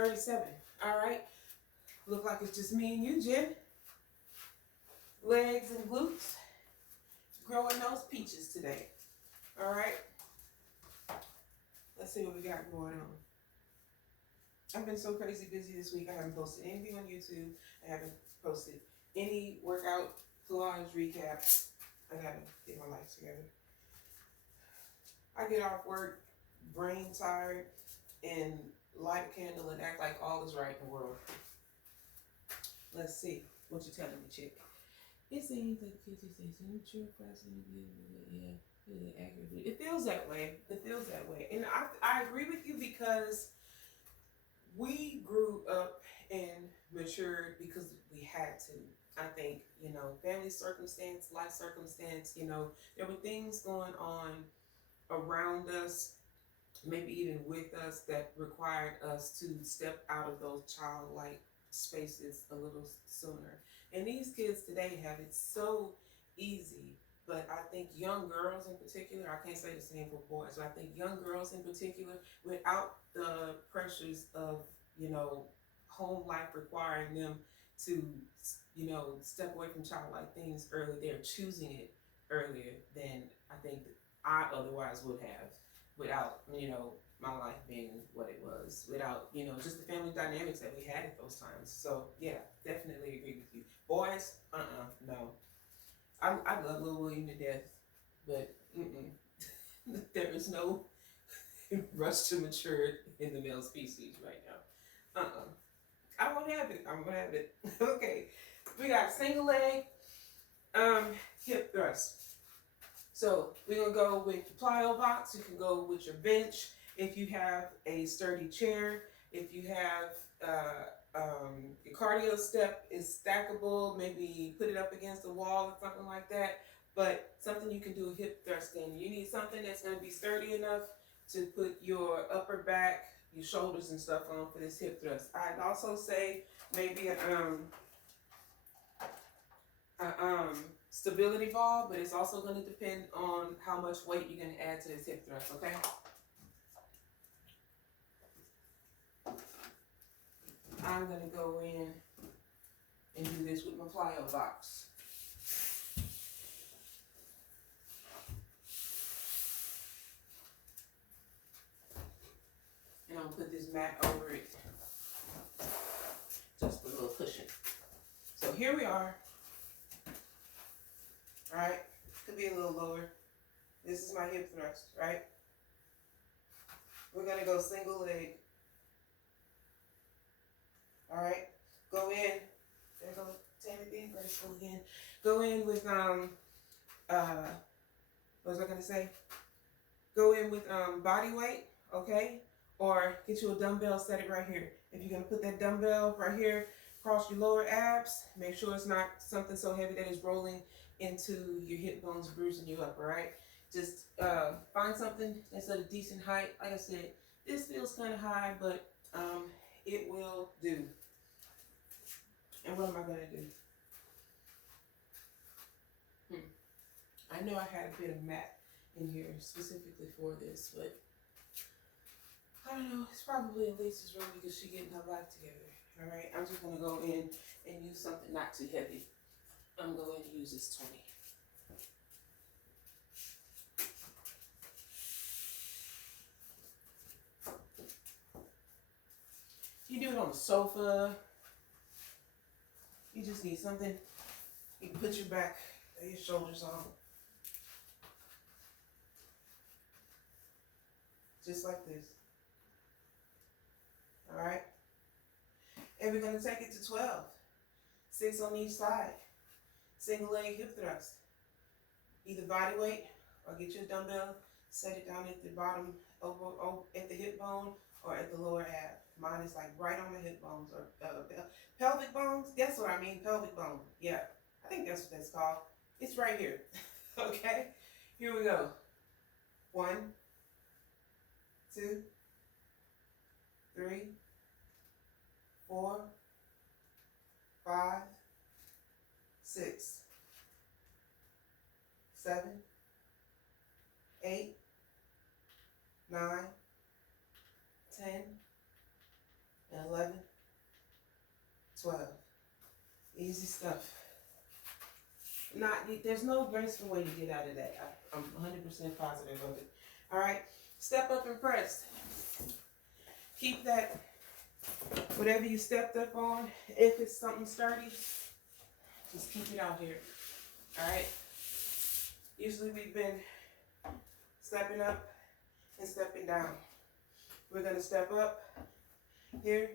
37. All right. Look like it's just me and you, Jen. Legs and glutes. Growing those peaches today. All right. Let's see what we got going on. I've been so crazy busy this week. I haven't posted anything on YouTube. I haven't posted any workout collage recaps. I gotta get my life together. I get off work, brain tired, and light a candle and act like all is right in the world. Let's see what you're telling me, chick. It seems like the kids say mature person. Yeah, accurately. It feels that way. It feels that way, and I agree with you because we grew up and matured because we had to. I think, family circumstance, life circumstance, there were things going on around us, maybe even with us, that required us to step out of those childlike spaces a little sooner. And these kids today have it so easy. But I think young girls in particular, I can't say the same for boys, but I think young girls in particular, without the pressures of, home life requiring them to, step away from childlike things early, they're choosing it earlier than I think that I otherwise would have without, my life being what it was, without, just the family dynamics that we had at those times. So, yeah, definitely agree with you. Boys, no. I love Lil William to death, but there is no rush to mature in the male species right now. I won't have it. I'm gonna have it. Okay, we got single leg, hip thrust. So we're gonna go with your plyo box. You can go with your bench if you have a sturdy chair. If you have your cardio step is stackable, maybe put it up against the wall or something like that. But something you can do a hip thrust in. You need something that's gonna be sturdy enough to put your upper back, your shoulders and stuff on for this hip thrust. I'd also say maybe a stability ball, but it's also going to depend on how much weight you're going to add to this hip thrust, okay? I'm going to go in and do this with my plyo box. And I'm going to put this mat over it, just for a little cushion. So here we are. All right, could be a little lower. This is my hip thrust, right? We're gonna go single leg. All right, go in. There goes Tammy being graceful again. Go in with what was I gonna say? Go in with body weight, okay? Or get you a dumbbell, set it right here. If you're gonna put that dumbbell right here across your lower abs, make sure it's not something so heavy that it's rolling into your hip bones, bruising you up, all right? Just find something that's at a decent height. Like I said, this feels kind of high, but it will do. And what am I gonna do? I know I had a bit of mat in here specifically for this, but I don't know, it's probably in Lisa's room because she's getting her life together, all right? I'm just gonna go in and use something not too heavy. I'm going to use this 20. You do it on the sofa. You just need something. You can put your back, your shoulders on. Just like this. All right. And we're going to take it to 12. 6 on each side. Single leg hip thrust. Either body weight or get your dumbbell, set it down at the bottom, at the hip bone or at the lower ab. Mine is like right on the hip bones or pelvic bones. Guess what I mean? Pelvic bone. Yeah, I think that's what that's called. It's right here. Okay, here we go. 1, 2, 3, 4, 5, 6, 7, 8, 9, 10, 11, 12. Easy stuff. There's no graceful way to get out of that. I'm 100% positive of it. All right, step up and press. Keep that, whatever you stepped up on, if it's something sturdy, just keep it out here. All right. Usually we've been stepping up and stepping down. We're gonna step up here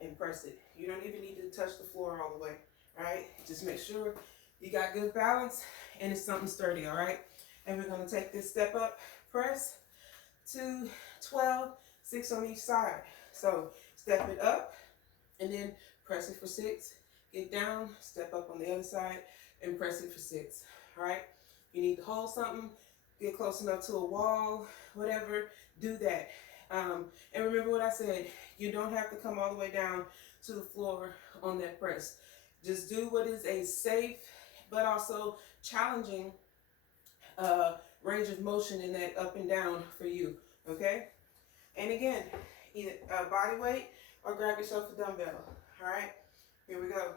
and press it. You don't even need to touch the floor all the way. All right. Just make sure you got good balance and it's something sturdy. All right. And we're gonna take this step up, press to 12, 6 on each side. So step it up and then press it for 6. Get down, step up on the other side and press it for 6. All right. You need to hold something, get close enough to a wall, whatever, do that. And remember what I said, you don't have to come all the way down to the floor on that press. Just do what is a safe but also challenging range of motion in that up and down for you, okay? And again, either body weight or grab yourself a dumbbell, all right? Here we go.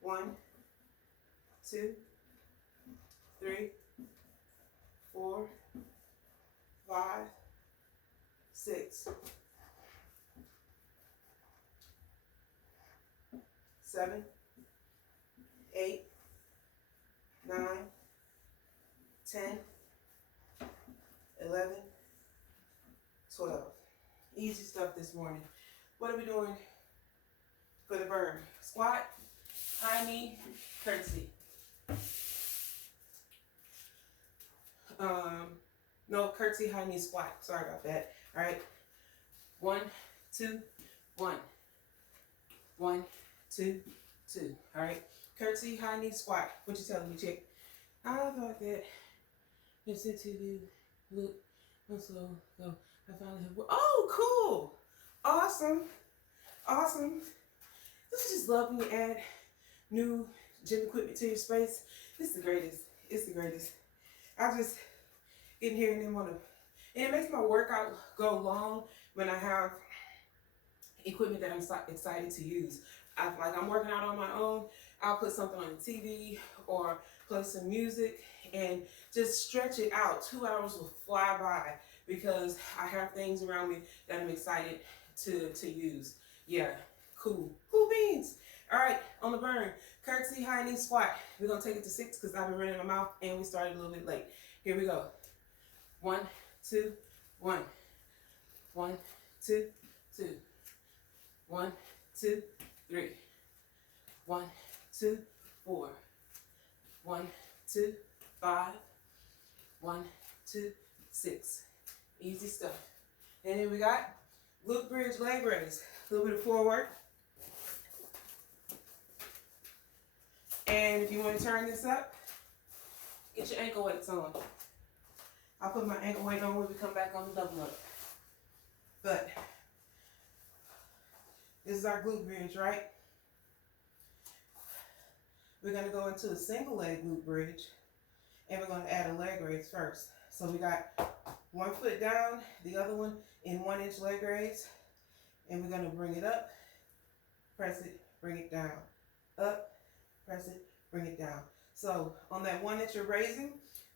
1, 2, 3, 4, 5, 6, 7, 8, 9, 10, 11, 12. Easy stuff this morning. What are we doing for the burn? Squat, high knee, curtsy. No, curtsy, high knee, squat. Sorry about that. All right. 1, 2, 1. 1, 2, 2. All right. Curtsy, high knee, squat. What you telling me, chick? I thought that it's it to do. Look, let's go. I finally have. Oh, cool. Awesome. Awesome. Don't you just love when you add new gym equipment to your space? It's the greatest. It's the greatest. I just get in here and then want to, and it makes my workout go long when I have equipment that I'm excited to use. I'm working out on my own, I'll put something on the TV or play some music and just stretch it out. 2 hours will fly by because I have things around me that I'm excited to use. Yeah, cool beans. All right, on the burn, curtsy, high knee, squat. We're gonna take it to 6 because I've been running my mouth and we started a little bit late. Here we go. 1, 2, 1. 1, 2, 2. 1, 2, 3. 1, 2, 4. 1, 2, 5. 1, 2, 6. Easy stuff. And then we got glute bridge leg raise. A little bit of forward. And if you want to turn this up, get your ankle weights on. I'll put my ankle weight on when we come back on the double up. But this is our glute bridge, right? We're going to go into a single leg glute bridge and we're going to add a leg raise first. So we got 1 foot down, the other one in 1 inch leg raise, and we're going to bring it up, press it, bring it down, up, press it, bring it down. So on that 1 inch you're raising,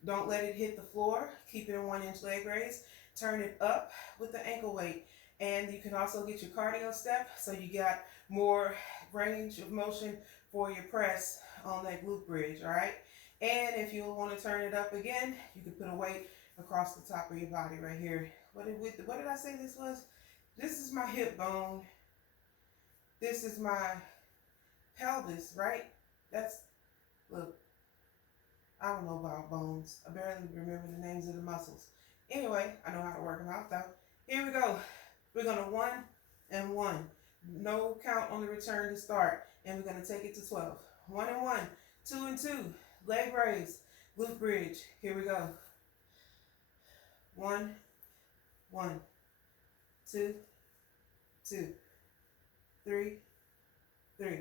don't let it hit the floor. Keep it in 1 inch leg raise. Turn it up with the ankle weight. And you can also get your cardio step so you got more range of motion for your press on that glute bridge, all right? And if you want to turn it up again, you can put a weight across the top of your body right here. What did I say this was? This is my hip bone. This is my pelvis, right? Look, I don't know about bones. I barely remember the names of the muscles. Anyway, I know how to work them out though. Here we go. We're going to 1 and 1. No count on the return to start. And we're going to take it to 12. 1 and 1. 2 and 2. Leg raise. Glute bridge. Here we go. 1, 1. 2, 2. 3, 3.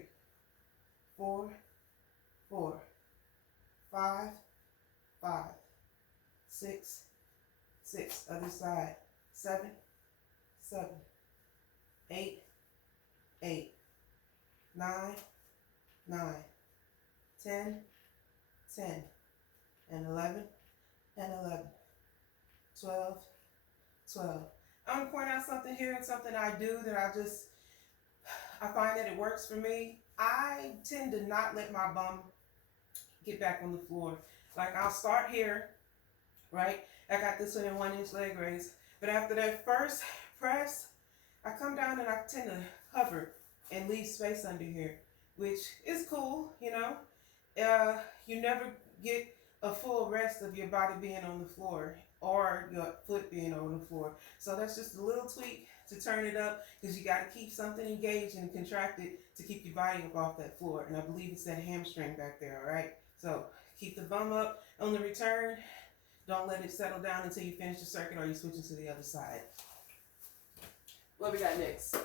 4, 4. 5, 5. 6, 6. Other side. 7, 7, 8, 8, 9, 9, 10, 10, and 11, and 11, 12, 12. I'm going to point out something here and something I do that I find that it works for me. I tend to not let my bum get back on the floor. Like I'll start here, right? I got this one in 1-inch leg raise. But after that first press, I come down and I tend to hover and leave space under here, which is cool, you know. You never get a full rest of your body being on the floor or your foot being on the floor. So that's just a little tweak to turn it up, because you got to keep something engaged and contracted to keep your body up off that floor. And I believe it's that hamstring back there, all right? So keep the bum up on the return. Don't let it settle down until you finish the circuit or you're switching to the other side. What we got next?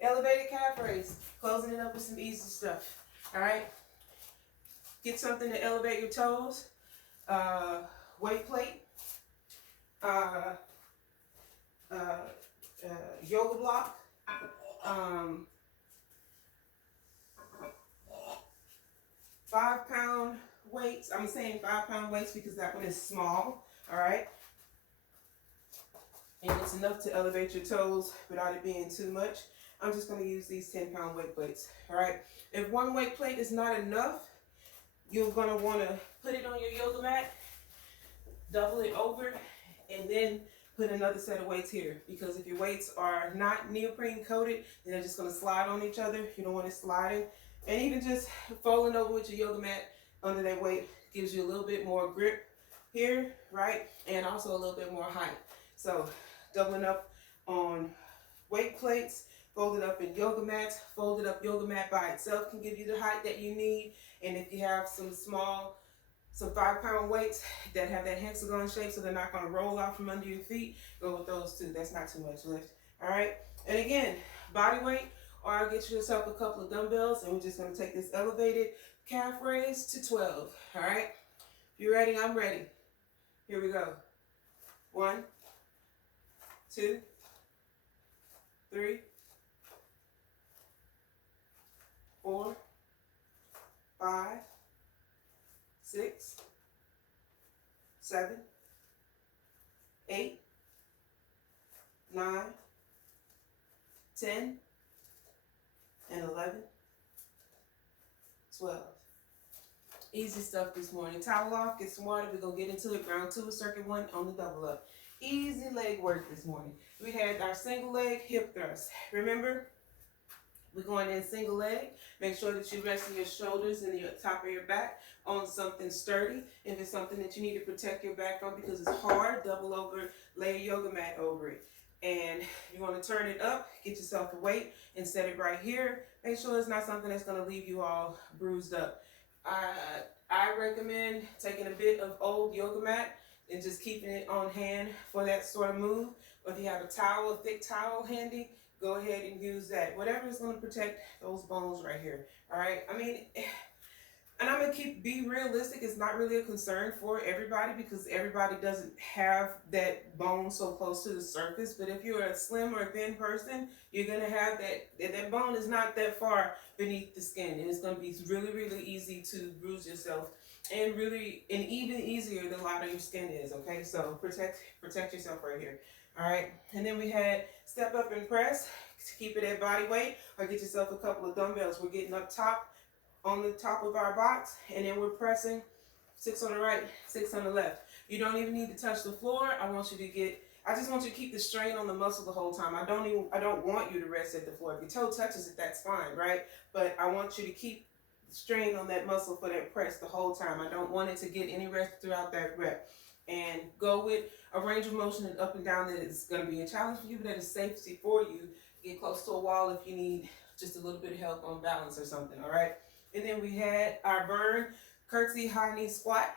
Elevated calf raise. Closing it up with some easy stuff. All right? Get something to elevate your toes. Weight plate. Yoga block. 5-pound weights. I'm saying 5-pound weights because that one is small. All right? And it's enough to elevate your toes without it being too much. I'm just going to use these 10-pound weight plates. All right? If one weight plate is not enough, you're going to want to put it on your yoga mat, double it over, and then put another set of weights here. Because if your weights are not neoprene coated, they're just going to slide on each other. You don't want it sliding. And even just folding over with your yoga mat under that weight gives you a little bit more grip here, right? And also a little bit more height. So doubling up on weight plates, folded up in yoga mats, folded up yoga mat by itself can give you the height that you need. And if you have some 5-pound weights that have that hexagon shape so they're not going to roll out from under your feet, go with those too. That's not too much lift. All right? And again, body weight, or get yourself a couple of dumbbells, and we're just going to take this elevated calf raise to 12. All right? If you're ready, I'm ready. Here we go. 1, 2, 3, 4, 5, 6, 7, 8, 9, 10, and 11, 12. Easy stuff this morning. Towel off, get some water. We're going to get into it. Round 2 of circuit 1 on the double up. Easy leg work this morning. We had our single leg hip thrust. Remember, we're going in single leg. Make sure that you're resting your shoulders and the top of your back on something sturdy. If it's something that you need to protect your back on because it's hard, double over, lay a yoga mat over it. And you want to turn it up, get yourself a weight, and set it right here. Make sure it's not something that's going to leave you all bruised up. I recommend taking a bit of old yoga mat and just keeping it on hand for that sort of move. Or if you have a towel, a thick towel handy, go ahead and use that. Whatever is going to protect those bones right here. All right? I mean, and I'm going to be realistic. It's not really a concern for everybody because everybody doesn't have that bone so close to the surface. But if you're a slim or a thin person, you're going to have that bone is not that far beneath the skin. And it's going to be really, really easy to bruise yourself. And even easier the lighter your skin is, okay? So protect yourself right here. All right, and then we had step up and press to keep it at body weight, or get yourself a couple of dumbbells. We're getting up top on the top of our box, and then we're pressing 6 on the right, 6 on the left. You don't even need to touch the floor. I just want you to keep the strain on the muscle the whole time. I don't want you to rest at the floor. If your toe touches it, that's fine, right? But I want you to keep the strain on that muscle for that press the whole time. I don't want it to get any rest throughout that rep. And go with a range of motion and up and down that is going to be a challenge for you, but that is safety for you. Get close to a wall if you need just a little bit of help on balance or something, all right? And then we had our burn curtsy high knee squat.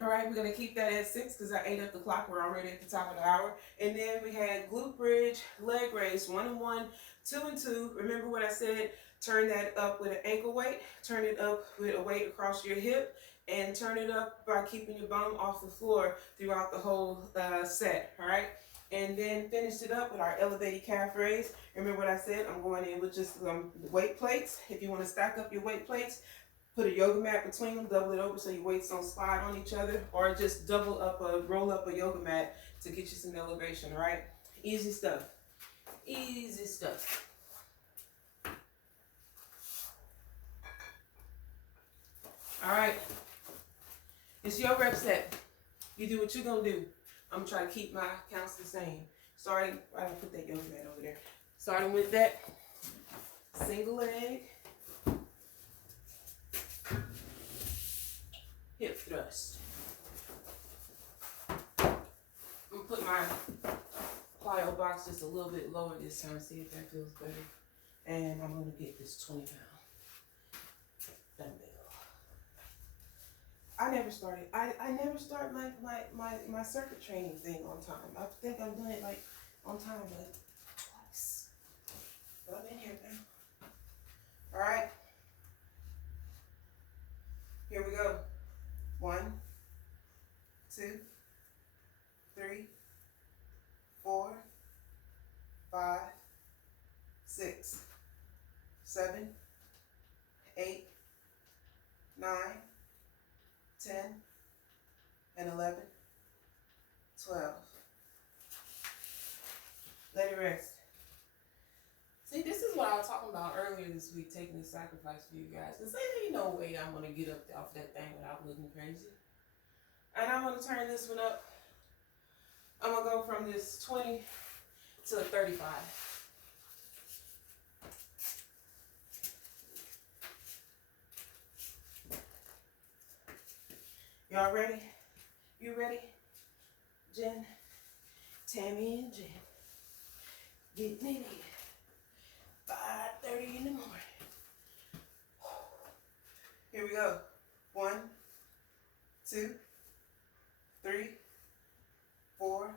All right, we're going to keep that at 6 because I ate up the clock. We're already at the top of the hour. And then we had glute bridge, leg raise, 1 and 1, 2 and 2. Remember what I said? Turn that up with an ankle weight. Turn it up with a weight across your hip. and turn it up by keeping your bum off the floor throughout the whole set, all right? And then finish it up with our elevated calf raise. Remember what I said? I'm going in with just weight plates. If you want to stack up your weight plates, put a yoga mat between them, double it over so your weights don't slide on each other, or just roll up a yoga mat to get you some elevation, all right? Easy stuff. Easy stuff. All right. It's your rep set. You do what you're going to do. I'm going to try to keep my counts the same. Starting, I don't put that yoga mat over there. Starting with that single leg hip thrust. I'm going to put my plyo box just a little bit lower this time, see if that feels better. And I'm going to get this 20-pound dumbbell. I never start my circuit training thing on time. I think I'm doing it like on time, like twice. But I'm in here now. All right. Here we go. 1, 2, 3, 4, 5, 6, 7, 8, 9, 10, and 11, 12. Let it rest. See, this is what I was talking about earlier this week, taking the sacrifice for you guys. Because there ain't no way I'm going to get up off that thing without looking crazy. And I'm going to turn this one up. I'm going to go from this 20 to a 35. Y'all ready? You ready? Jen, Tammy, and Jen. Getting it in. 5:30 in the morning. Here we go. 1, 2, 3, 4,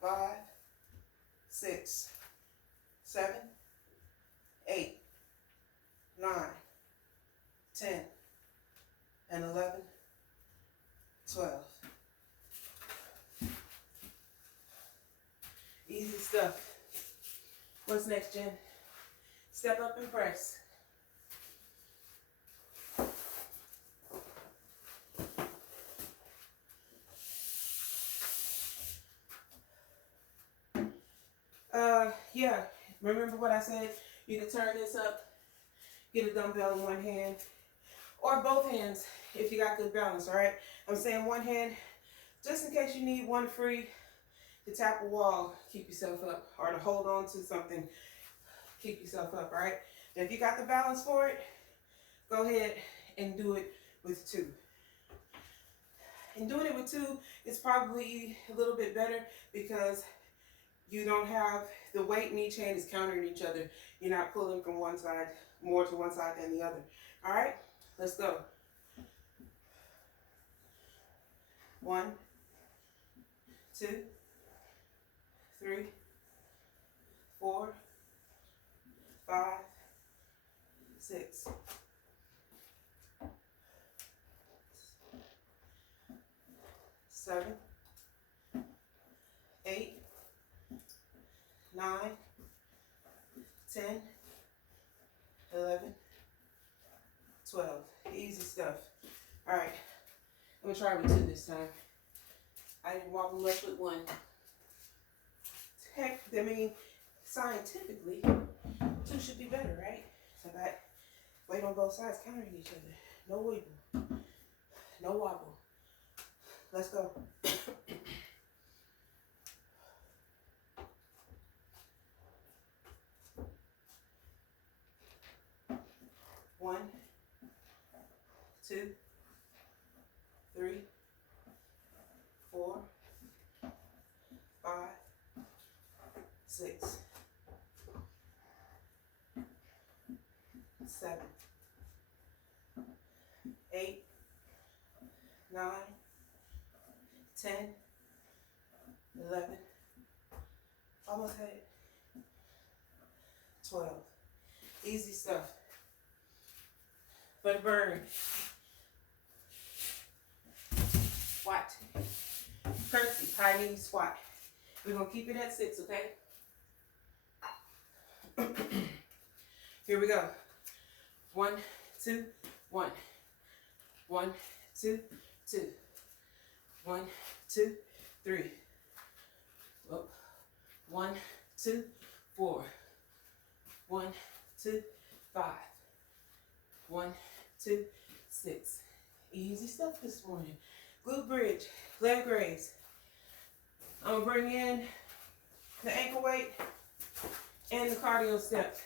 5, 6, 7, 8, 9, 10, and 11, 12. Easy stuff. What's next, Jen? Step up and press. Yeah, remember what I said? You can turn this up, get a dumbbell in one hand, or both hands if you got good balance, all right? I'm saying one hand, just in case you need one free to tap a wall, keep yourself up, or to hold on to something, keep yourself up, all right? And if you got the balance for it, go ahead and do it with 2. And doing it with 2 is probably a little bit better because you don't have the weight in each hand is countering each other. You're not pulling from one side, more to one side than the other. All right, let's go. 1, 2, 3, 4, 5, 6, 7, 8, 9, 10, 11, 12. Easy stuff. All right, I'm gonna try with 2 this time. I didn't wobble up with 1. Heck, I mean, scientifically, 2 should be better, right? So I got weight on both sides countering each other. No wiggle, no wobble. Let's go. 1, 2, 3, 4, 5, 6, 7, 8, 9, 10, 11, almost had it, 12. Easy stuff. But burn. high knee squat. We're going to keep it at 6, okay? Here we go. 1, 2, 1. 1, 2, 2. 1, 2, 3. Up. 1, 2, 4. 1, 2, 5. 1, 2, 6. Easy stuff this morning. Glute bridge, leg raise. I'm gonna bring in the ankle weight and the cardio step.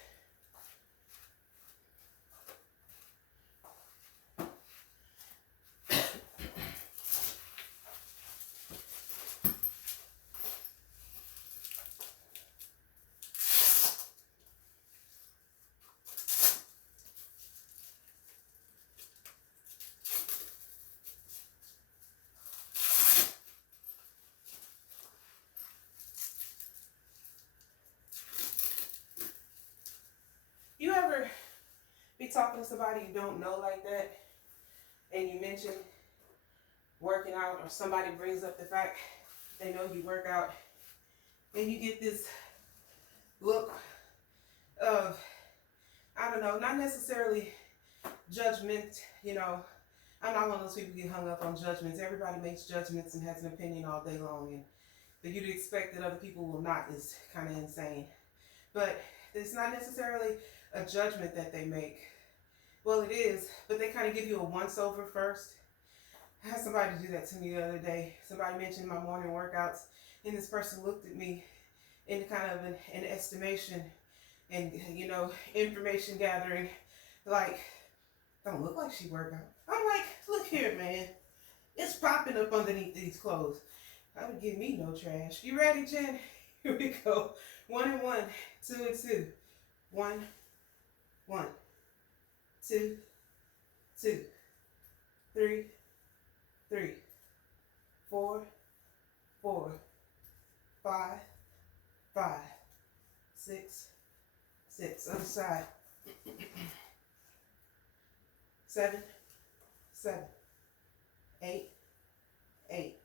You ever be talking to somebody you don't know like that, and you mention working out, or somebody brings up the fact they know you work out, and you get this look of, I don't know, not necessarily judgment, you know. I'm not one of those people who get hung up on judgments. Everybody makes judgments and has an opinion all day long, and for you to expect that other people will not is kind of insane. But it's not necessarily a judgment that they make. Well, it is, but they kind of give you a once-over first. I had somebody do that to me the other day. Somebody mentioned my morning workouts, and this person looked at me in kind of an estimation and, you know, information gathering, like, don't look like she worked out. I'm like, look here, man. It's popping up underneath these clothes. That would give me no trash. You ready, Jen? Here we go. 1 and 1, 2 and 2. 1, 1, 2, 2, 3, 3, 4, 4, 5, 5, 6, 6. Other side. 7, 7, 8, 8,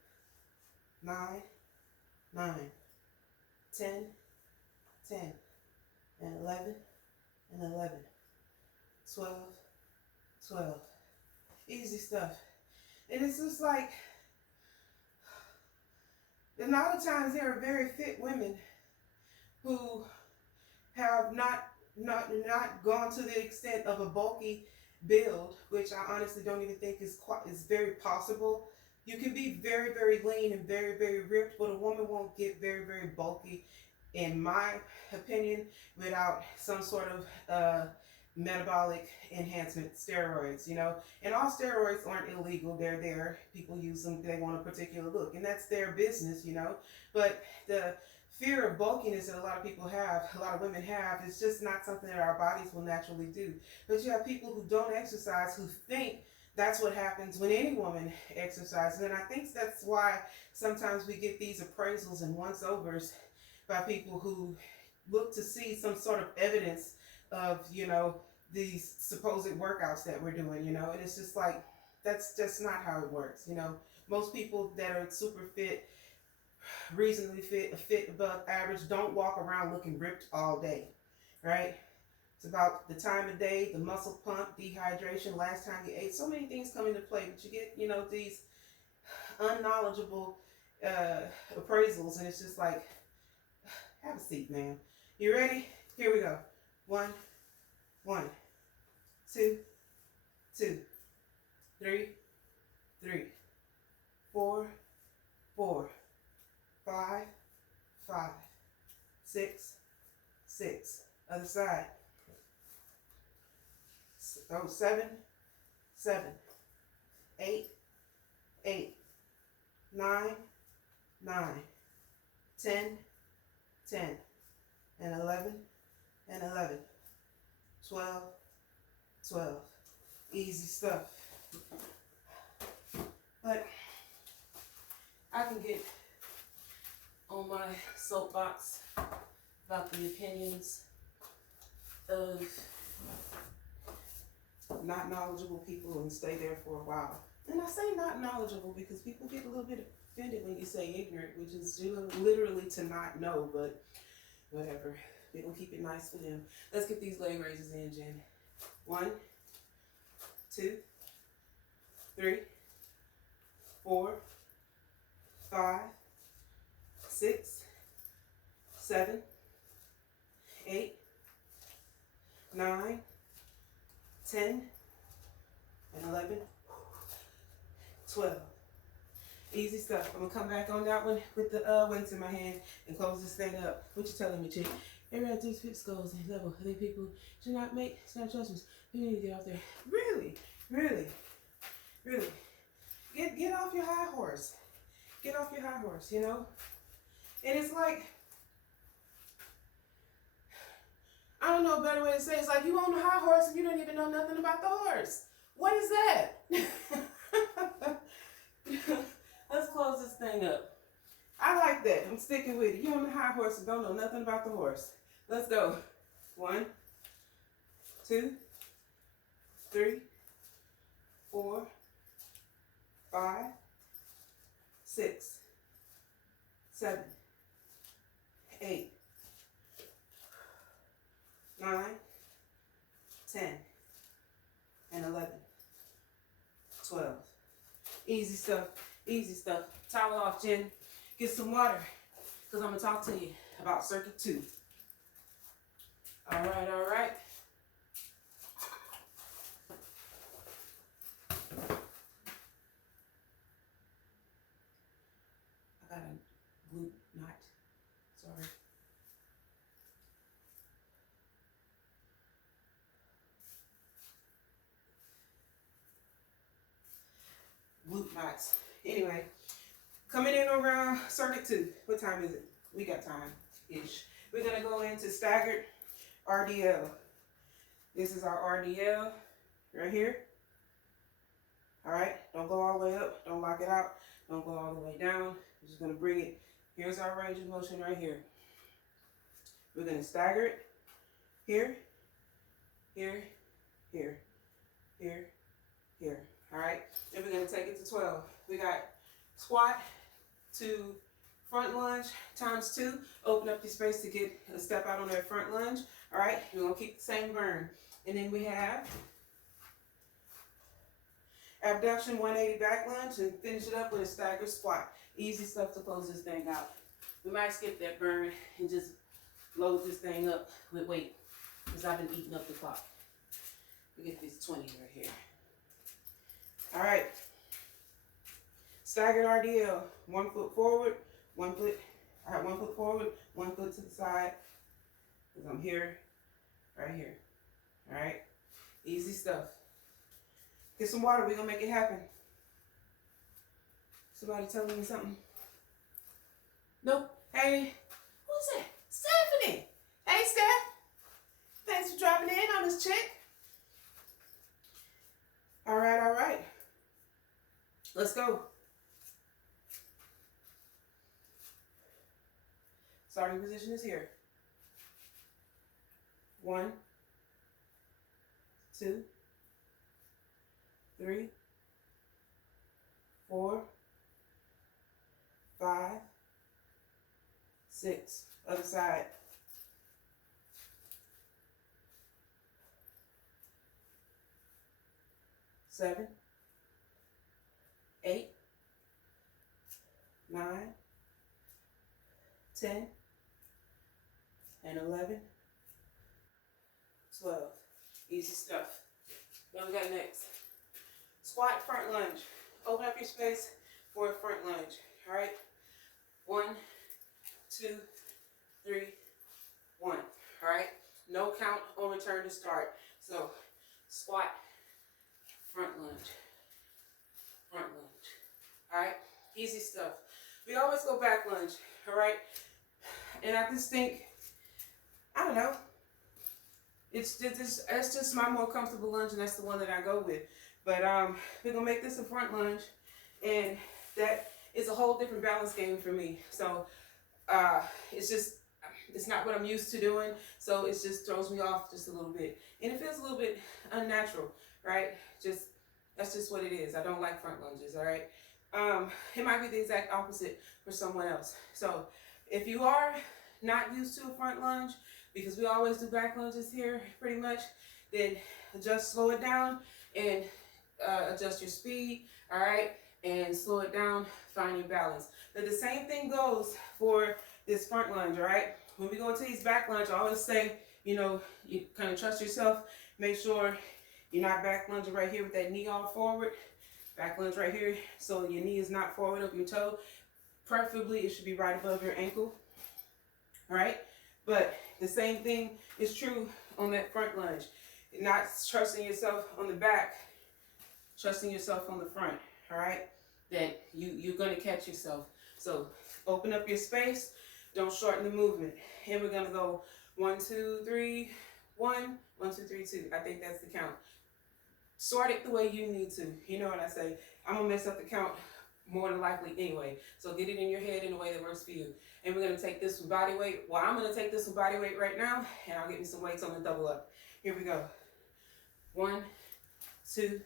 9, 9, 10, 10, and 11, and 11, 12, 12. Easy stuff. And it's just like, a lot of times there are very fit women who have not gone to the extent of a bulky build, which I honestly don't even think is very possible. You can be very, very lean and very, very ripped, but a woman won't get very, very bulky, in my opinion, without some sort of metabolic enhancement steroids, you know. And all steroids aren't illegal. They're there. People use them. They want a particular look, and that's their business, you know. But the fear of bulkiness that a lot of people have, a lot of women have, is just not something that our bodies will naturally do. But you have people who don't exercise who think that's what happens when any woman exercises. And I think that's why sometimes we get these appraisals and once-overs by people who look to see some sort of evidence of, you know, these supposed workouts that we're doing, you know. And it's just like, that's just not how it works, you know. Most people that are super fit, reasonably fit above average, don't walk around looking ripped all day, right? It's about the time of day, the muscle pump, dehydration, last time you ate. So many things come into play, but you get, you know, these unknowledgeable appraisals, and it's just like, have a seat, man. You ready? Here we go. 1, 1, 2, 2, 3, 3, 4, 4, 5, 5, 6, 6. Other side. 7, 7, 8, 8, 9, 9, 10, 10, and 11, and 11, 12, 12. Easy stuff. But I can get on my soapbox about the opinions of not knowledgeable people and stay there for a while. And I say not knowledgeable because people get a little bit offended when you say ignorant, which is literally to not know, but whatever. We're going to keep it nice for them. Let's get these leg raises in, Jen. 1, 2, 3, 4, 5, 6, 7, 8, 9, 10, and 11, 12. Easy stuff. I'm going to come back on that one with the weights in my hand and close this thing up. What you telling me, chick? Everybody has fixed goals and level. I think people should not make snap adjustments. You need to get out there. Really? Really? Really? Get off your high horse. Get off your high horse, you know? And it's like, I don't know a better way to say it. It's like you on the high horse and you don't even know nothing about the horse. What is that? Let's close this thing up. I like that. I'm sticking with it. You on the high horse and don't know nothing about the horse. Let's go. 1, 2, 3, 4, 5, 6, 7, 8, 9, 10, and 11, 12. Easy stuff. Easy stuff. Towel off, Jen. Get some water, because I'm going to talk to you about circuit 2. All right, all right. I got a glute knot. Sorry. Glute knots. Anyway, coming in around circuit 2. What time is it? We got time-ish. We're going to go into staggered RDL. This is our RDL right here. All right, don't go all the way up. Don't lock it out. Don't go all the way down. We're just going to bring it. Here's our range of motion right here. We're going to stagger it here, here, here, here, here. All right, and we're going to take it to 12. We got squat to front lunge times 2. Open up your space to get a step out on that front lunge. All right, we're going to keep the same burn. And then we have abduction 180 back lunge and finish it up with a staggered squat. Easy stuff to close this thing out. We might skip that burn and just load this thing up with weight, because I've been eating up the clock. We get this 20 right here. All right. Staggered RDL. 1 foot forward, 1 foot. All right, 1 foot forward, 1 foot to the side. Because I'm here, right here. All right. Easy stuff. Get some water. We're going to make it happen. Somebody telling me something? Nope. Hey, who's that? Stephanie. Hey, Steph. Thanks for dropping in on this chick. All right, all right. Let's go. Starting position is here. 1, 2, 3, 4, 5, 6. Other side. 7, 8, 9, 10, and 11, 12. Easy stuff. What we got next? Squat front lunge. Open up your space for a front lunge. All right. 1, 2, 3, 1. All right. No count on return to start. So squat, front lunge, front lunge. All right. Easy stuff. We always go back lunge. All right. And I just think, I don't know. It's just my more comfortable lunge, and that's the one that I go with. But we're gonna make this a front lunge, and that is a whole different balance game for me. So it's not what I'm used to doing. So it just throws me off just a little bit, and it feels a little bit unnatural, right? That's just what it is. I don't like front lunges. All right. It might be the exact opposite for someone else. So if you are not used to a front lunge, because we always do back lunges here pretty much, then just slow it down and adjust your speed, all right, and slow it down, find your balance. But the same thing goes for this front lunge, all right? When we go into these back lunge, I always say, you know, you kind of trust yourself, make sure you're not back lunging right here with that knee all forward. Back lunge right here, so your knee is not forward of your toe. Preferably, it should be right above your ankle, all right? But the same thing is true on that front lunge. Not trusting yourself on the back, trusting yourself on the front, all right? That you're gonna catch yourself. So open up your space, don't shorten the movement. And we're gonna go 1, 2, 3, 1, 1, 2, 3, 2. I think that's the count. Sort it the way you need to. You know what I say? I'm gonna mess up the count more than likely anyway. So get it in your head in a way that works for you. And we're gonna take this with body weight. Well, I'm gonna take this with body weight right now, and I'll get me some weights on the double up. Here we go. 1, 2,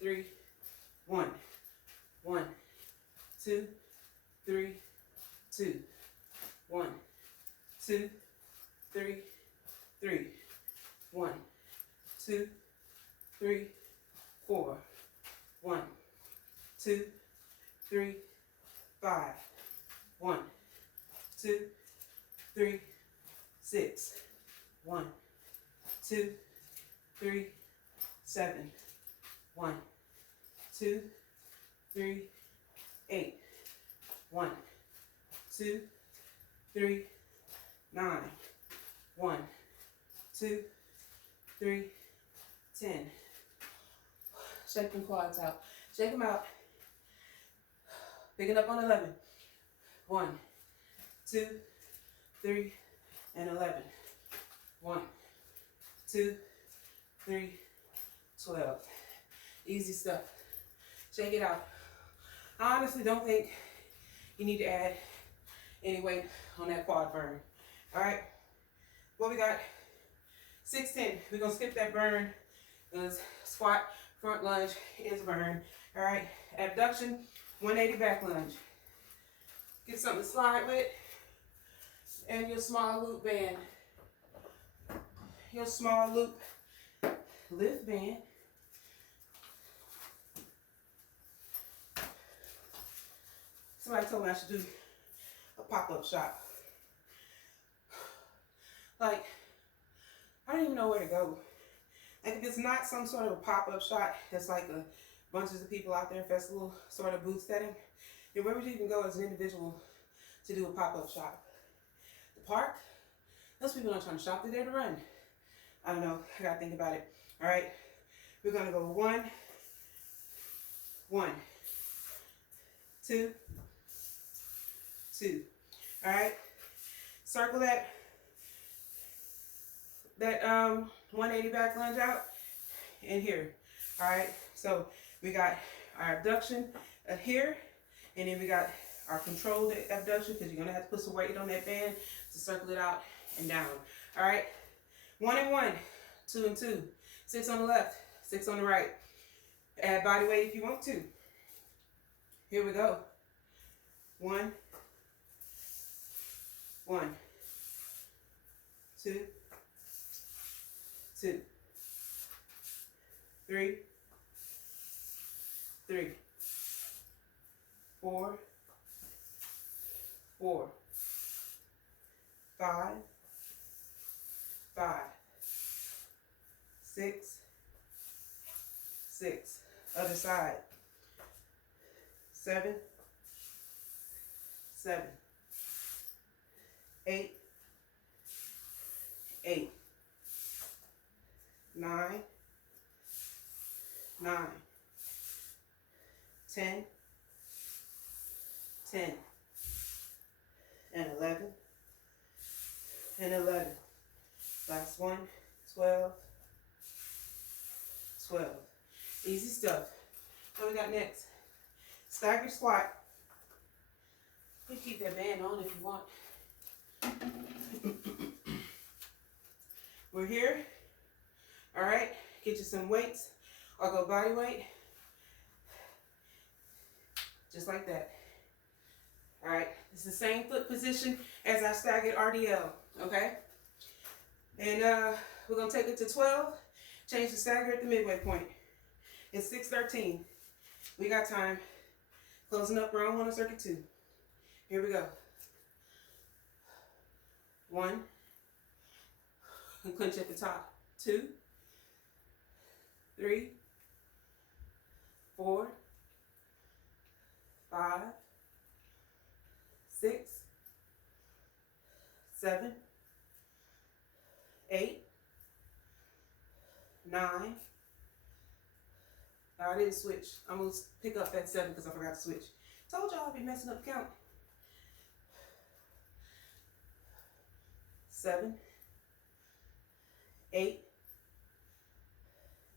3, 1. 1, 2, 3, 2. 1, 2, 3, 3. 1, 2, 3, 4. 1, 2, 3, 5. 1, 2, 3, 6. 1, 2, 3, 7. 1, 2, 3, 8. 1, 2, 3, 9. 1, 2, 3, 10. Shake them quads out. Shake them out. Pick it up on 11. 1, 2, 3, and 11. 1, 2, 3, 12. Easy stuff. Shake it out. I honestly don't think you need to add any weight on that quad burn. All right. What we got? 610. We're gonna skip that burn because squat, front lunge is burn. All right. Abduction, 180 back lunge. Get something to slide with, and your small loop band. Your small loop lift band. Somebody told me I should do a pop-up shop. Like, I don't even know where to go. Like, if it's not some sort of a pop-up shop, it's like a bunches of people out there, festival sort of booth setting, then where would you even go as an individual to do a pop-up shop? The park? Those people aren't trying to shop, they're there to run. I don't know, I gotta think about it. All right, we're gonna go 1, 1, 2, 2. All right, circle that 180 back lunge out and here. All right, so we got our abduction here, and then we got our controlled abduction because you're gonna have to put some weight on that band to circle it out and down. All right, 1 and 1, 2 and 2, 6 on the left, 6 on the right. Add body weight if you want to. Here we go. 1, 1, 2, 2, 3, 3, 4, 4, 5, 5, 6, 6. Other side. 7, 7, 8, 8, 9, 9, 10, 10, and 11, and 11. Last one, 12, 12. Easy stuff. What we got next? Stagger squat. You can keep that band on if you want. We're here. All right, get you some weights or go body weight. Just like that. All right, it's the same foot position as our staggered RDL, okay? And we're gonna take it to 12, change the stagger at the midway point. It's 6:13. We got time. Closing up round 1 of circuit 2. Here we go. 1, and clench at the top. 2, 3, 4, 5, 6, 7, 8, 9. I didn't switch. I'm going to pick up that 7 because I forgot to switch. Told y'all I'd be messing up the count. 7, 8,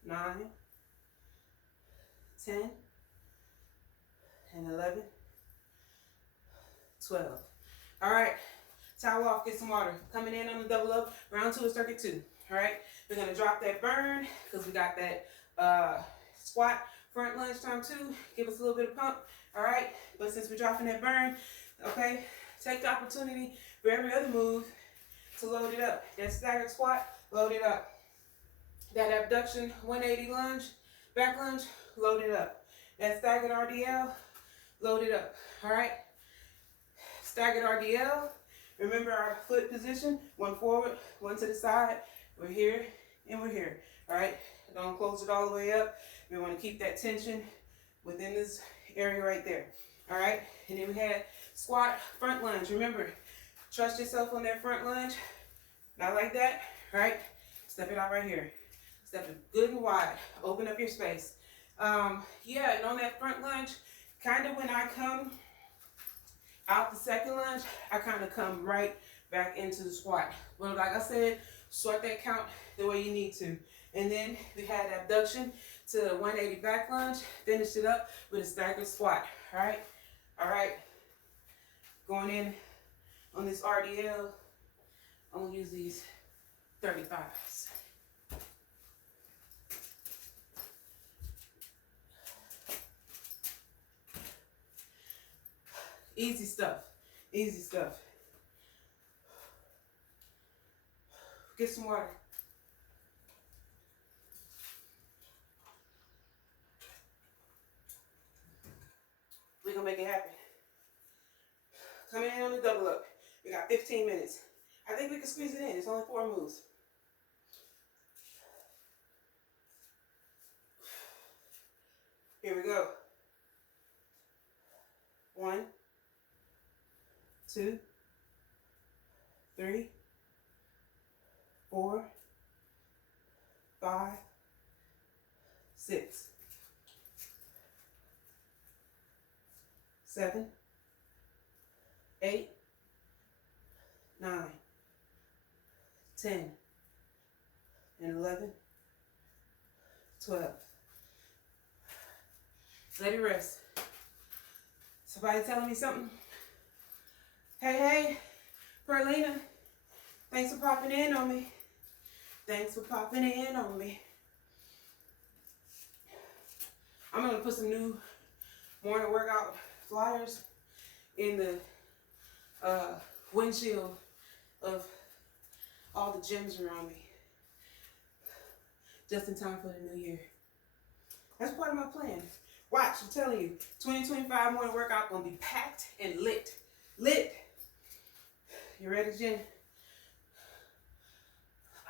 9, 10, and 11, 12. All right, towel off, get some water. Coming in on the double up, round 2 of circuit 2. All right, we're gonna drop that burn because we got that squat front lunge time 2. Give us a little bit of pump. All right, but since we're dropping that burn, okay, take the opportunity for every other move to load it up. That staggered squat, load it up. That abduction 180 lunge, back lunge, load it up. That staggered RDL, load it up. All right, staggered RDL. Remember our foot position, 1 forward, 1 to the side. We're here and we're here. All right, don't close it all the way up. We want to keep that tension within this area right there. All right, and then we had squat front lunge. Remember, trust yourself on that front lunge. Not like that. All right, step it out right here. Step it good and wide. Open up your space. Yeah, and on that front lunge, kind of when I come out the second lunge, I kind of come right back into the squat. Well, like I said, sort that count the way you need to. And then we had abduction to 180 back lunge. Finished it up with a staggered squat. All right? All right. Going in on this RDL, I'm going to use these 35s. Easy stuff. Easy stuff. Get some water. We're going to make it happen. Coming in on the double up. We got 15 minutes. I think we can squeeze it in. It's only 4 moves. Here we go. 1, 2, 3, 4, 5, 6, 7, 8, 9, 10, and 11, 12. Let it rest. Somebody telling me something? Hey, Perlina, thanks for popping in on me. Thanks for popping in on me. I'm going to put some new morning workout flyers in the windshield of all the gyms around me. Just in time for the new year. That's part of my plan. Watch, I'm telling you, 2025 morning workout gonna be packed and lit. Lit. You ready, Jen?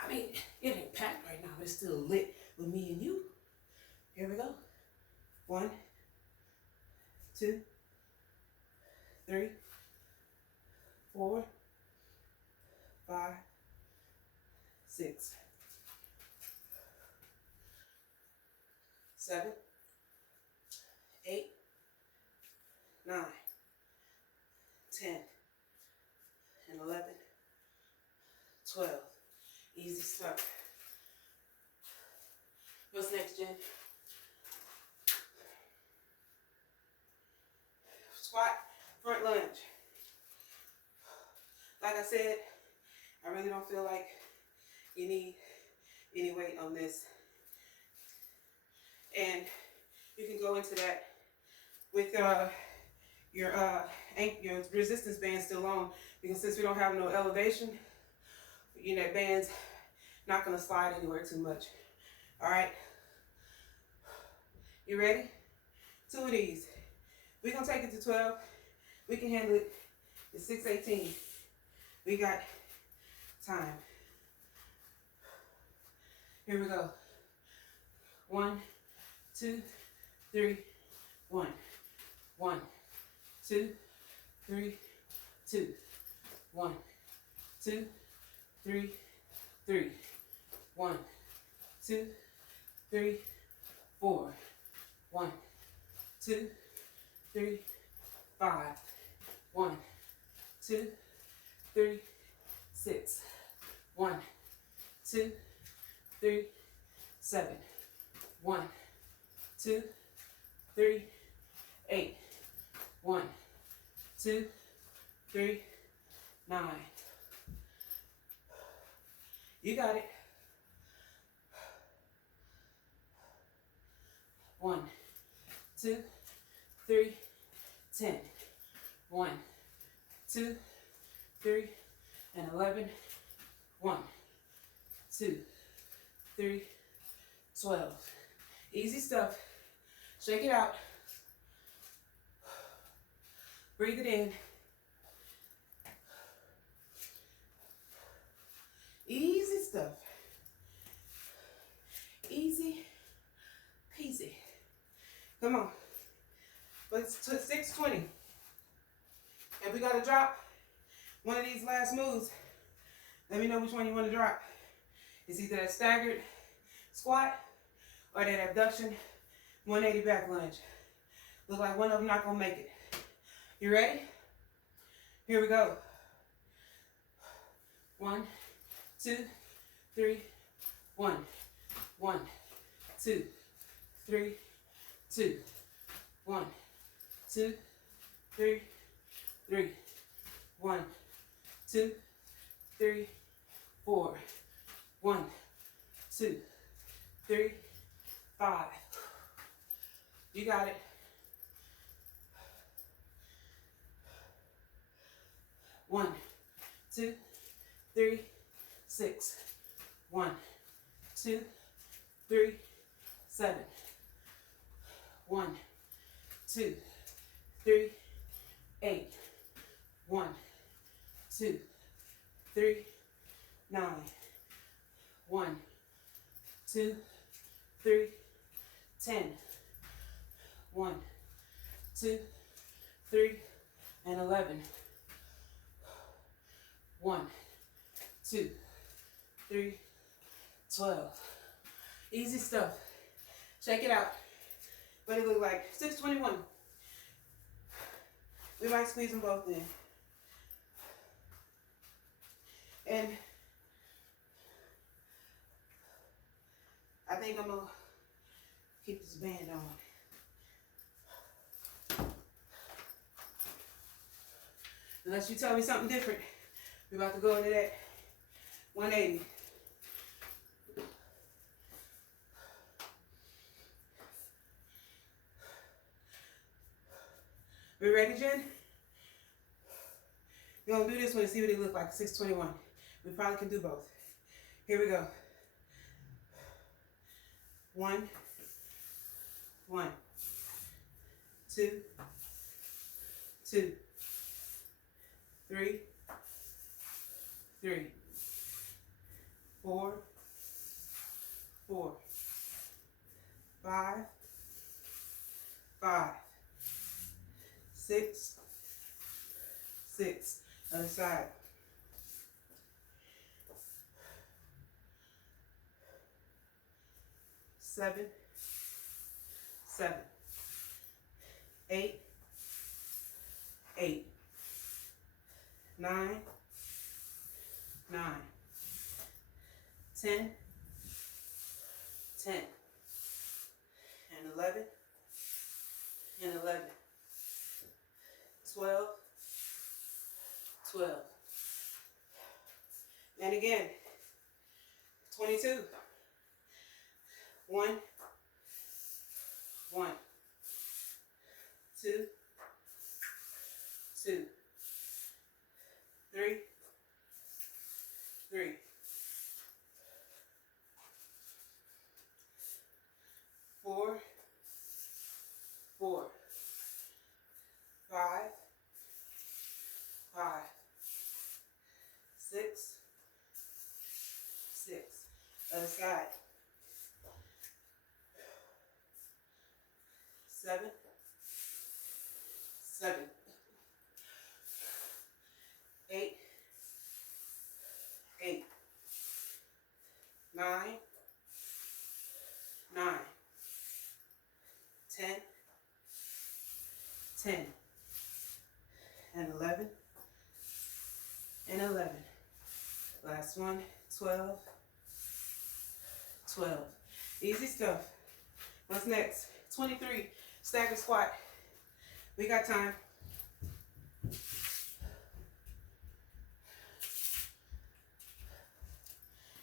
I mean, it ain't packed right now, but it's still lit with me and you. Here we go. 1, 2, 3, 4, 5, 6, 7, 8, 9, 10, and 11, 12. Easy stuff. What's next, Jen? Squat, front lunge. Like I said, I really don't feel like you need any weight on this. And you can go into that with your resistance band still on, because since we don't have no elevation, that band's not gonna slide anywhere too much. All right, you ready? 2 of these. We're gonna take it to 12. We can handle it. It's 6:18. We got time. Here we go. 1, 2, 3, 1. 1, 2, 3, 2. 1, 2, 3, 3. 1, 2, 3, 4. 1, 2, 3, 5. 1, 2, 3, 6. 1, 2, 3, 7. 1, 2, 3, 8. 1, 2, 3, 9. You got it. 1, 2, 3, 10. 1, 2, 3, and 11. 1, 2, 3, 12. Easy stuff. Shake it out. Breathe it in. Easy stuff. Easy peasy. Come on. Let's 6:20. And we got to drop one of these last moves. Let me know which one you want to drop. It's either that staggered squat or that abduction 180 back lunge. Look like one of them not going to make it. You ready? Here we go. 1, 2, 3, 1. 1, 2, 3, 2. 1, 2, 3, 3. 1, 2, 3, 4. 1, 2, 3, 5. You got it. 1, 2, 3, 6. 1, 2, 3, 7. 1, 2, 3, 8. 1, 2, 3, 9. 1, 2, 3, 10. 1, 2, 3, and 11. 1, 2, 3, 12. Easy stuff. Check it out. What it look like? 6:21. We might squeeze them both in. And I think I'm gonna keep this band on. Unless you tell me something different, we're about to go into that 180. We ready, Jen? We're gonna do this one and see what it look like. 6:21. We probably can do both. Here we go. 1, 2, 2, 3, 3, 4, 4, 5, 5, 6, 6. Other side. 7, 7, 8, 8, 9, 9, 10, 10, and 11, and 11, 12, 12. And again, 22. 1, 1, 2, 2, 3, 3, 4, 4, 5, 5, 6, 6. Other side. 7, 7, 8, 8, 9, 9, 10, 10, and 11, and 11. Last one, 12, 12. Easy stuff. What's next? 23, stagger squat. We got time.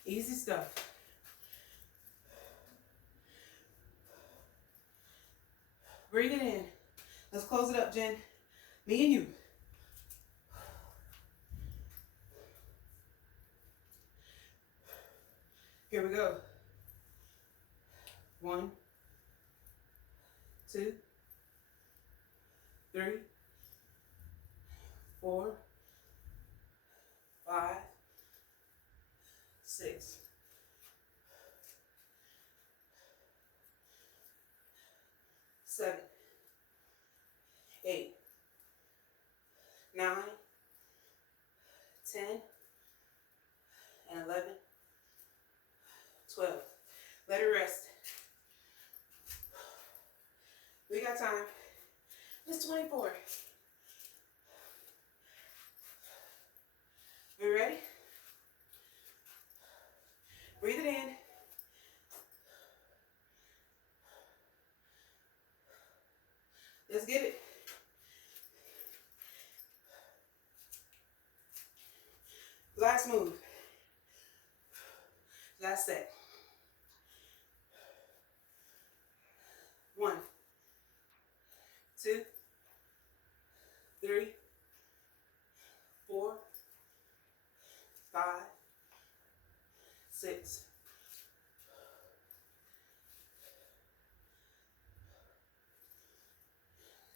Easy stuff. Bring it in. Let's close it up, Jen. Me and you. Here we go. 1, 2, 3, 4, 5, 6. 7, 8, 9, 10, and 11, 12. Let it rest. We got time. It's 24. We ready? Breathe it in. Let's get it. Last move. Last set. 1, 2, 3, 4, 5, 6,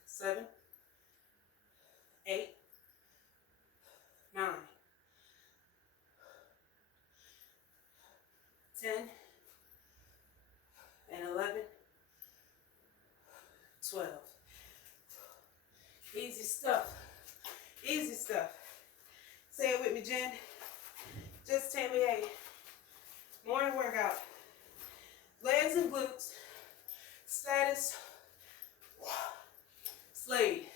7, 8, 9, 10, and 11, 12. Easy stuff. Easy stuff. Say it with me, Jen. Just Tammy A. Morning workout. Legs and glutes. Status. Slade.